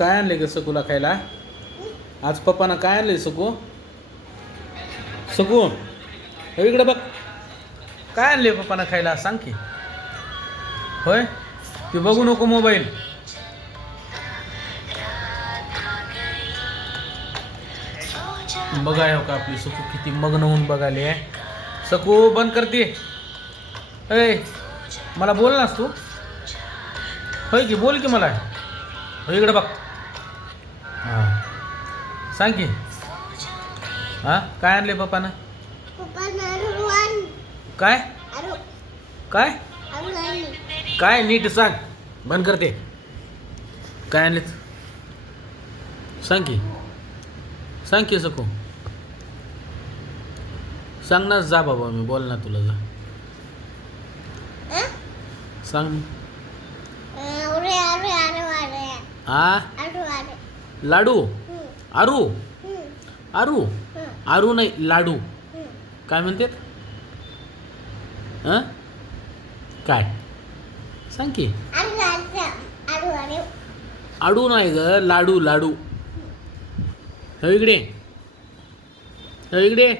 काय आणले ग सकूला खायला? आज पप्पानं काय आणले सकू? सकू हे इकडे बघ, काय आणले पप्पानं खायला सांग की. होय की बघू नको मोबाईल. बघा हो का आपली सकू किती मग्न होऊन बघाली आहे. सकू बंद करते. अय मला बोल नास तू. होय की बोल की मला. हो इकडे बघ. हां सांग की. हां काय आणले पप्पानं? काय काय काय नीट सांग. बंद करते. काय आणले सांग की. सांग की सकू. सांग ना जा बाबा मी बोल ना तुला जा. सांग. आ लाडू आरू आरू आरू नाही लाडू. काय म्हणतात? हां काय सांग की. आडू नाही ग लाडू लाडू. हो इकडे हो इकडे.